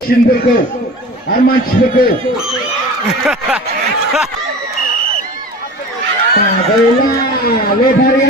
सिनफोरखौ आरो मानसिफोरखौ गैला लेफारिया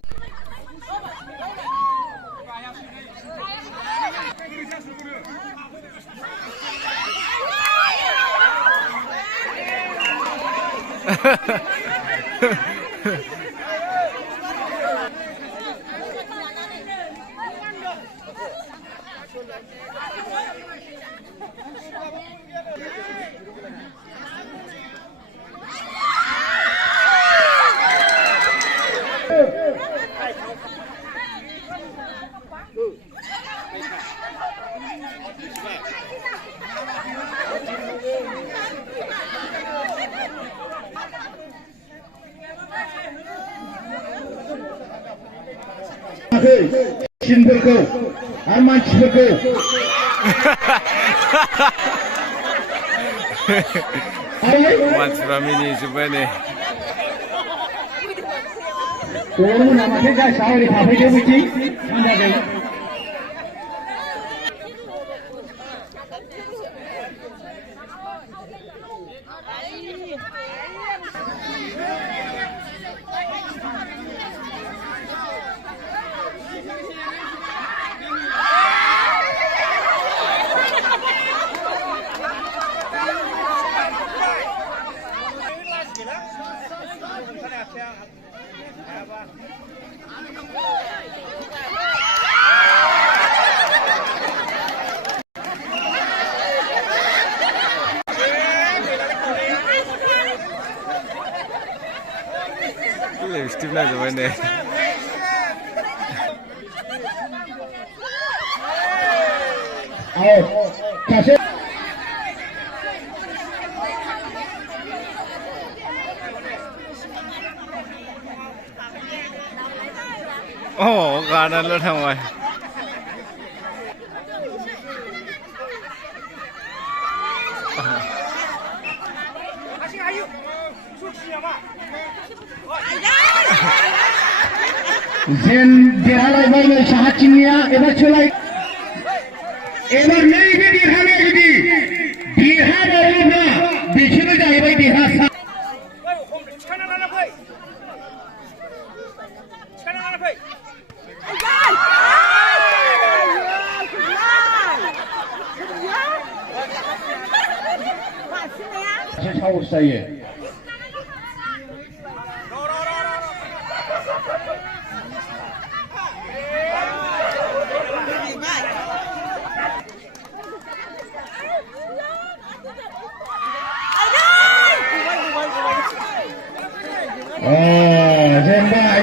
सिनफोरखौ आरो मानसिफोरखौ मानसिफ्रा मिनिजोब्बाय नै माथो गासिबो ओरै थाफैदो बिथिं जादों लिपस्टिक लाजोब्बाय नै गानानैल' थांबाय जेन देरहालायबाय नै साहाथिंनिया एबार सोलाय एबार नैबे देरहानाया जुदि देरहाबावोब्ला बिसोरनो जाहैबाय देरहासार साहस जायो जेनबाय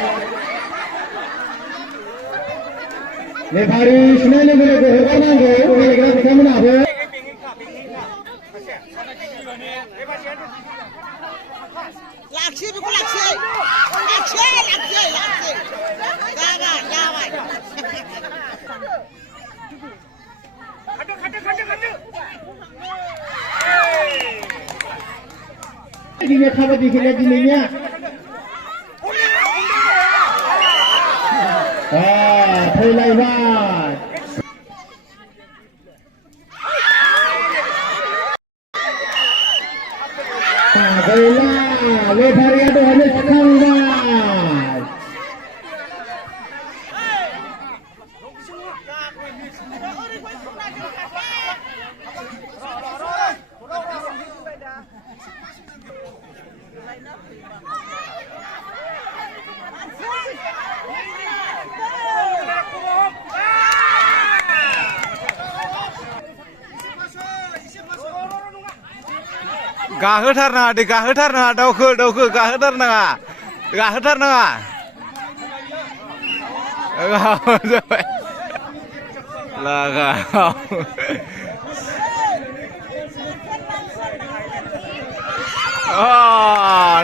लेफारि सुनाय लोगो लोगो हगारनांगौ गेलेग्रा बिथांमोनहाबो लाखियो बेखौ लाखियो जाबाय दिनै खाबादि खेला दिनैनिया फैलायबाय गैला लेफारिया दहायनो सुखांबाय गाहोथारनाङा दे गाहोथारनाङा दाउखो गाहोथारनाङा जाबाय लागाव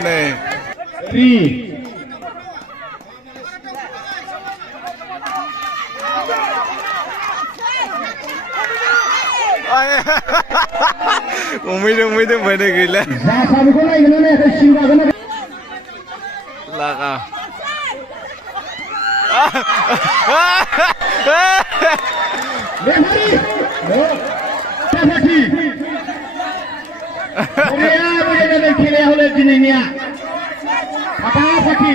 नै उमैदों बायदि गैला लागा फाटाफाटि बरिया बरिया जादों खेलाया हले दिनैनिया फाटाफाटि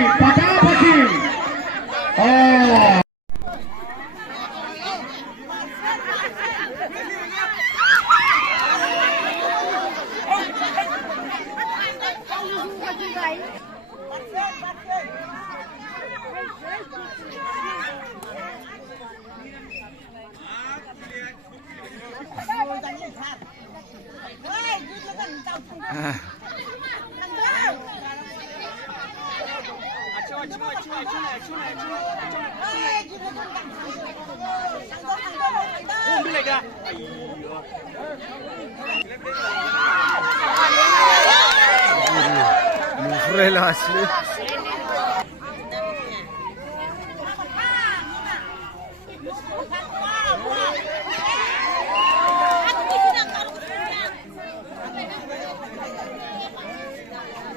asli.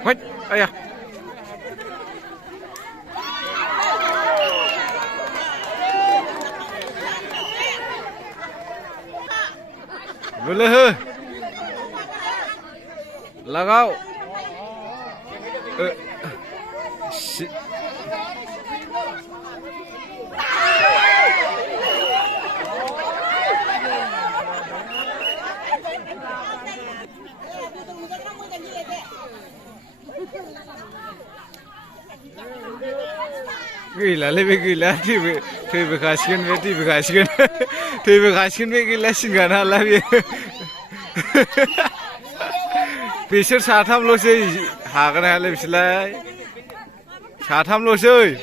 Wait, ayah. Boleh. Lagau. Gila, lebih gila. Tiba kasihkan be gila singgah lagi. Besar satam lo sih, hakan hal lebih selai. Satam lo sih.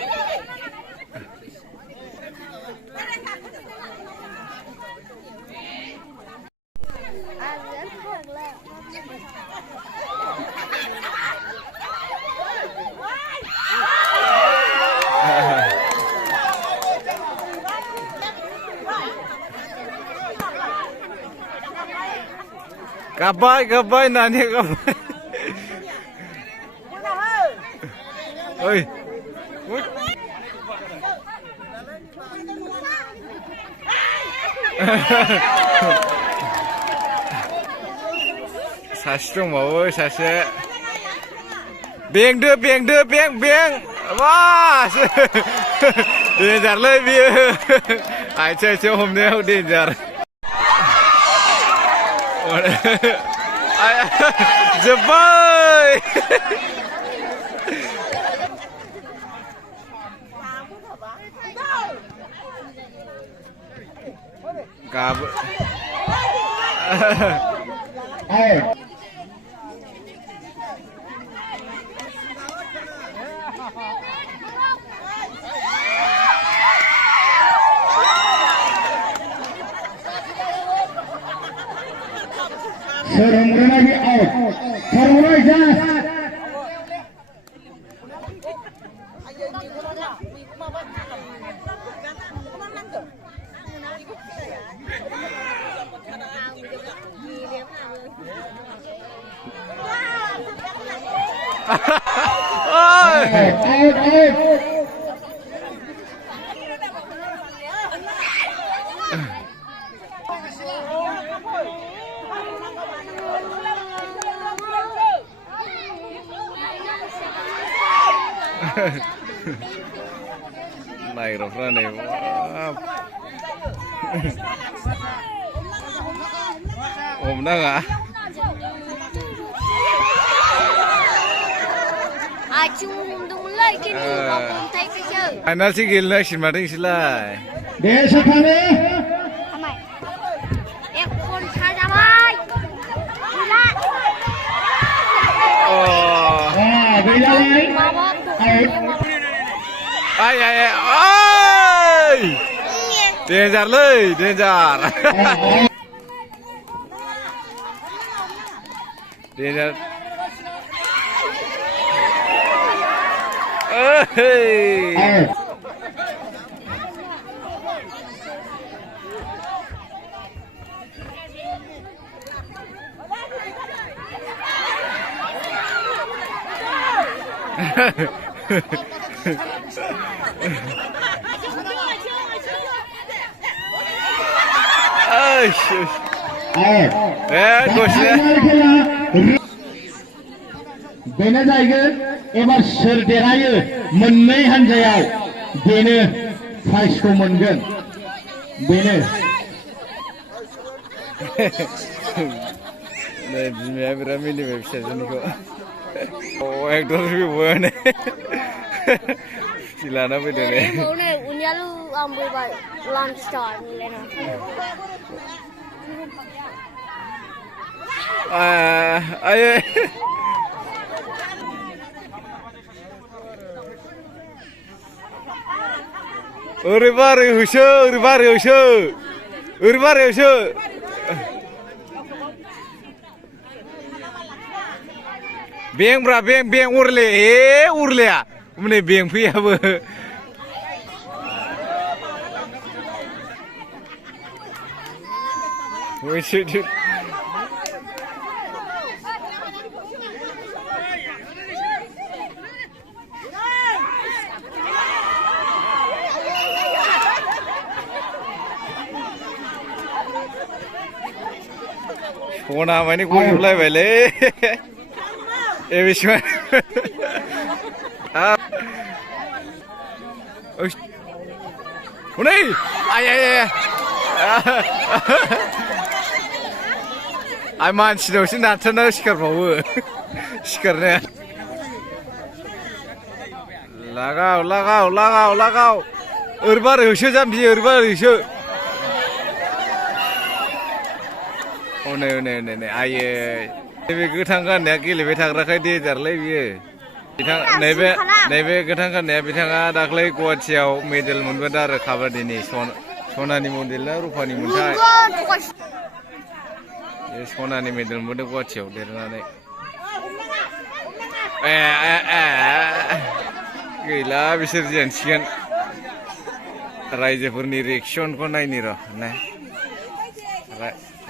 Gabai nanya gabai. Oi. Saksi dong mau, saksi. Beng. Wah. Danger lebih. Ayo homnya danger. Jebai. Kabel. Serumur lagi out. Serumur aja. Out. Này rồi ra này. Ôm đó hả? Chung lấy cái này vào con thấy cái chứ. Anh nói xin ghiền lại xin mà xin lại. Để sao thằng ấy? Mày. Em con khai ra mày. Gây ra đấy. Ai. Danger lơi, danger. Danger. Hey. Ay, out दसे खेला बेनो जाहैगोन एबार सोर देरहायो मोननै हानजायाव बेनो प्राइजखौ मोनगोन बेनो नै बिमाया बिराद मिनिबाय फिसाजोनिखौ एकदम बेबो फ्रुटि लाना फैदों नै Ini unia lu ambil baik lunch time lena. आये ओरै बारै होसो ओरै बारै होसो ओरै बारै होसो बेंब्रा बें उरले उरलेया नै बें फैयाबो सना माने गजोबलायबायलै ए बेसेबां हनै आय आय मानसिनावसो नारथारना सिखारबावो सिखारनाया लागाव लागाव लागाव लागाव ओरै बारै होसो जाम्बि ओरै बारै होसो नै आयै नैबे गोथां गाननाया गेलेबाय थाग्राखाय देजारलै बियो नैबे गोथां गाननाया बिथाङा दाख्लै गुवाहाटियाव मेडेल मोनबोदों आरो काबादिनि सनानि मेडेल ना रुपानि मोनथाय बे सनानि मेडेल मोनबोदों गुवाहाटियाव देरनानै गैला बिसोर जेनसिगोन रायजोफोरनि रिएक्सनखौ नायनि र' ना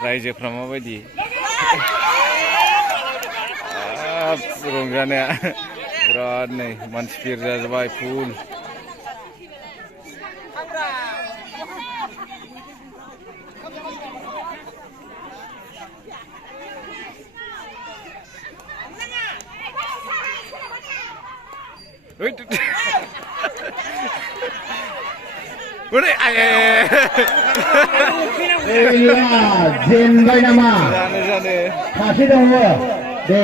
रायजोफ्रा माबायदि रंजानाया बिराद नै मानसि भिर जाजोब्बाय फुल जेनबाय नामा सासे दङ दे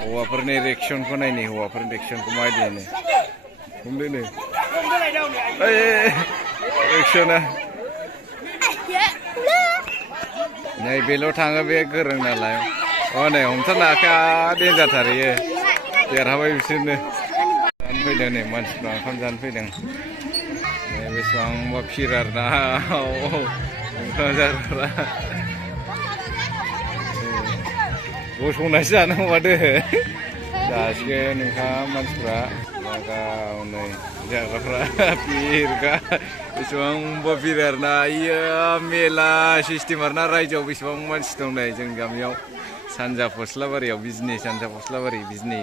हौवाफोरनि रिएक्सनखौ नायनि हौवाफोरनि रिएक्सनखौ माबायदि होनो हमदो नै रिएक्सना नै बेल' थाङो बे गोरों नालाय नै हमथानो हाखाया देन्जारथार इयो देरहाबाय बिसोरनो जानो फैदों नै मानसिफ्रा ओंखाम जानो फैदों बेसेबांबा भिर आरोना ओंखाम जाग्रा गसंनासो जानो हमादो जासिगोन ओंखाम मानसिफ्रा गावनै जाग्राफ्रा भिरगा बेसेबांबा भिर आरोना इयो मेला सिस्टेम आरोना रायजोआव बेसेबां मानसि दं नै जोंनि गामियाव सानजा फस्लाबारियाव बिजनि सानजा फस्लाबारि बिजनि